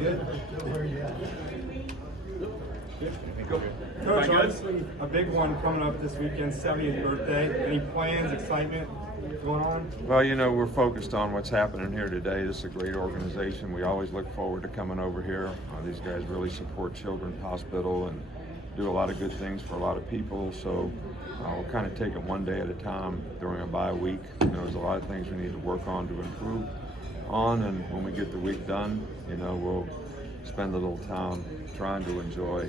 good. Where are you at? Coach, obviously a big one coming up this weekend, 70th birthday. Any plans, excitement going on? Well, you know, we're focused on what's happening here today. This is a great organization. We always look forward to coming over here. These guys really support Children's Hospital and do a lot of good things for a lot of people. So we'll kind of take it one day at a time during a bye week. You know, there's a lot of things we need to work on to improve on, and when we get the week done, you know, we'll spend a little time trying to enjoy,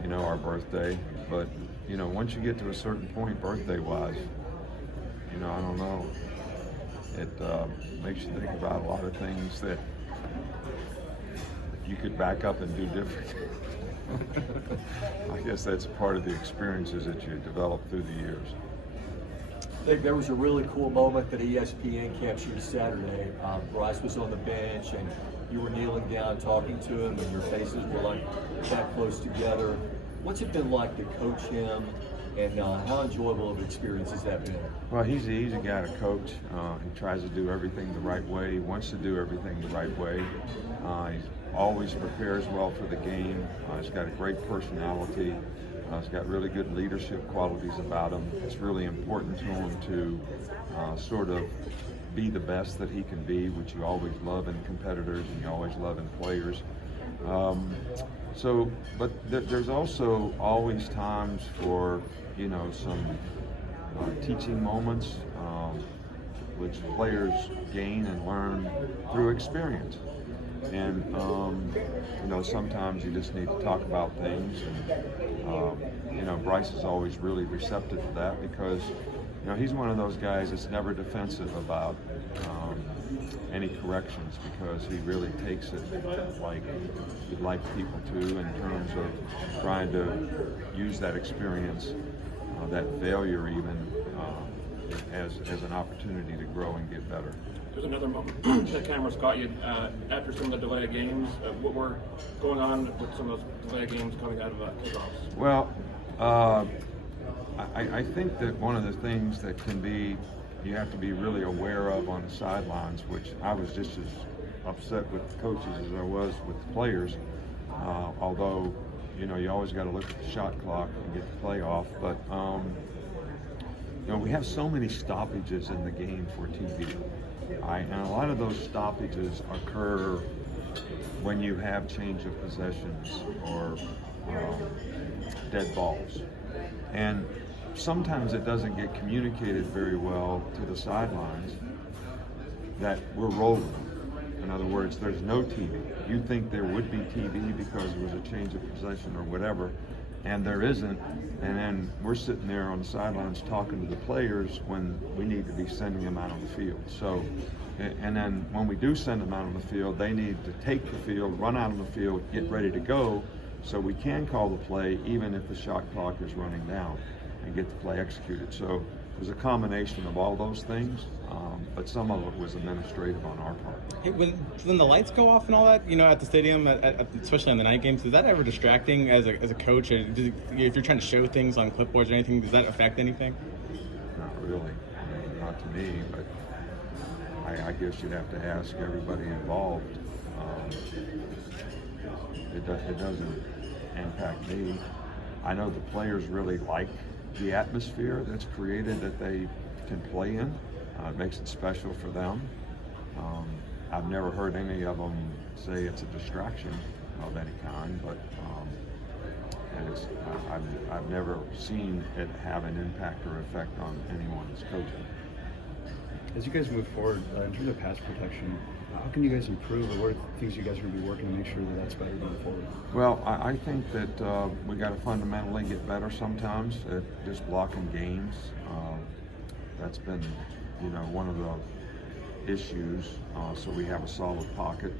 you know, our birthday. But, you know, once you get to a certain point birthday-wise, you know, I don't know, it makes you think about a lot of things that you could back up and do different. I guess that's part of the experiences that you develop through the years. There was a really cool moment that ESPN captured Saturday. Bryce was on the bench and you were kneeling down talking to him and your faces were like that close together. What's it been like to coach him, and how enjoyable of an experience has that been? Well, he's an easy guy to coach. He tries to do everything the right way. He wants to do everything the right way. He always prepares well for the game. He's got a great personality. He's got really good leadership qualities about him. It's really important to him to sort of be the best that he can be, which you always love in competitors and you always love in players. But there's also always times for, you know, some teaching moments, which players gain and learn through experience. And, you know, sometimes you just need to talk about things. And, you know, Bryce is always really receptive to that because, you know, he's one of those guys that's never defensive about any corrections, because he really takes it like he'd like people to, in terms of trying to use that experience, that failure even, as an opportunity to grow and get better. There's another moment the cameras caught you after some of the delayed games. What were going on with some of those delayed games coming out of kickoffs? Well, I think that one of the things that you have to be really aware of on the sidelines, which I was just as upset with the coaches as I was with the players, although, you know, you always got to look at the shot clock and get the play off. But, you know, we have so many stoppages in the game for TV. And a lot of those stoppages occur when you have change of possessions or dead balls. And sometimes it doesn't get communicated very well to the sidelines that we're rolling. In other words, there's no TV. You think there would be TV because it was a change of possession or whatever, and there isn't. And then we're sitting there on the sidelines talking to the players when we need to be sending them out on the field. So, and then when we do send them out on the field, they need to take the field, run out on the field, get ready to go, so we can call the play even if the shot clock is running down, and get the play executed. So it was a combination of all those things, but some of it was administrative on our part. Hey, when the lights go off and all that, you know, at the stadium, especially on the night games, is that ever distracting as a coach? Or if you're trying to show things on clipboards or anything, does that affect anything? Not really. I mean, not to me, but I guess you'd have to ask everybody involved. It doesn't impact me. I know the players really like the atmosphere that's created that they can play in. It makes it special for them. I've never heard any of them say it's a distraction of any kind, but I've never seen it have an impact or effect on anyone that's coaching. As you guys move forward, in terms of pass protection, how can you guys improve, or what are things you guys are going to be working to make sure that that's better going forward? Well, I think that we got to fundamentally get better sometimes at just blocking games. That's been, you know, one of the issues, so we have a solid pocket.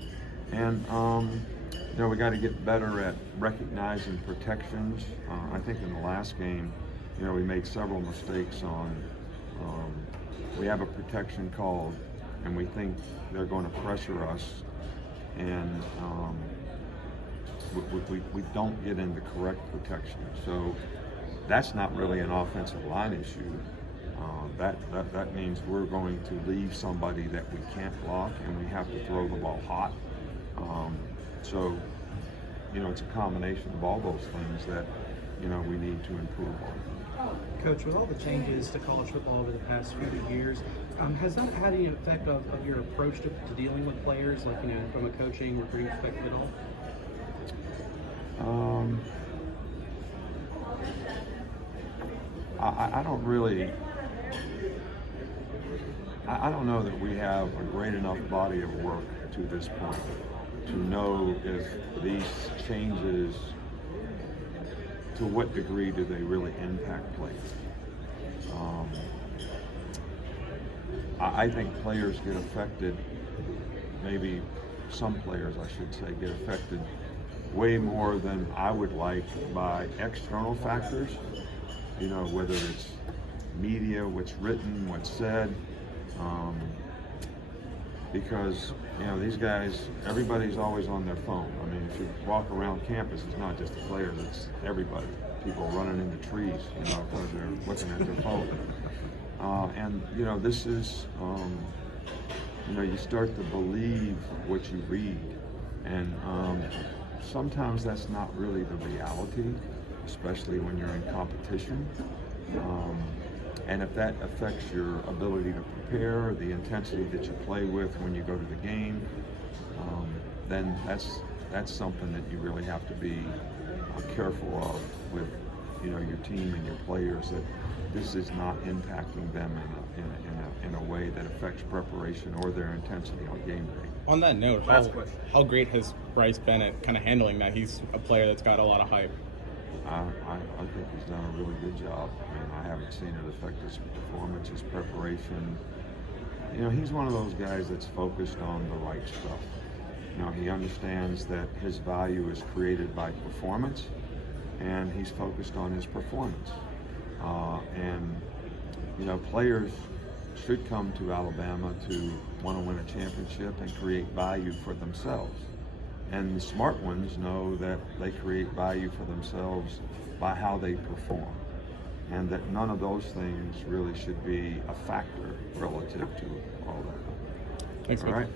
And, you know, we got to get better at recognizing protections. I think in the last game, you know, we made several mistakes on, we have a protection called, and we think they're going to pressure us, and we don't get into correct protection. So that's not really an offensive line issue. That means we're going to leave somebody that we can't block, and we have to throw the ball hot. So, you know, it's a combination of all those things that, you know, we need to improve on. Coach, with all the changes to college football over the past few years, has that had any effect of your approach to dealing with players, like, you know, from a coaching, recruiting perspective at all? I don't really. I don't know that we have a great enough body of work to this point to know if these changes, to what degree do they really impact players. I think players get affected, maybe some players I should say, get affected way more than I would like by external factors, you know, whether it's media, what's written, what's said, because, you know, these guys, everybody's always on their phone. I mean, if you walk around campus, it's not just the players, it's everybody. People running into trees, you know, because they're looking at their phone. And, you know, this is, you know, you start to believe what you read. And sometimes that's not really the reality, especially when you're in competition. And if that affects your ability to prepare, the intensity that you play with when you go to the game, then that's something that you really have to be careful of with, you know, your team and your players, that this is not impacting them in a way that affects preparation or their intensity on game day. On that note, how great has Bryce been at kind of handling that? He's a player that's got a lot of hype. I think he's done a really good job. I mean, I haven't seen it affect his performance, his preparation. You know, he's one of those guys that's focused on the right stuff. You know, he understands that his value is created by performance, and he's focused on his performance. And, you know, players should come to Alabama to want to win a championship and create value for themselves. And the smart ones know that they create value for themselves by how they perform, and that none of those things really should be a factor relative to all that. Thanks, all man. right?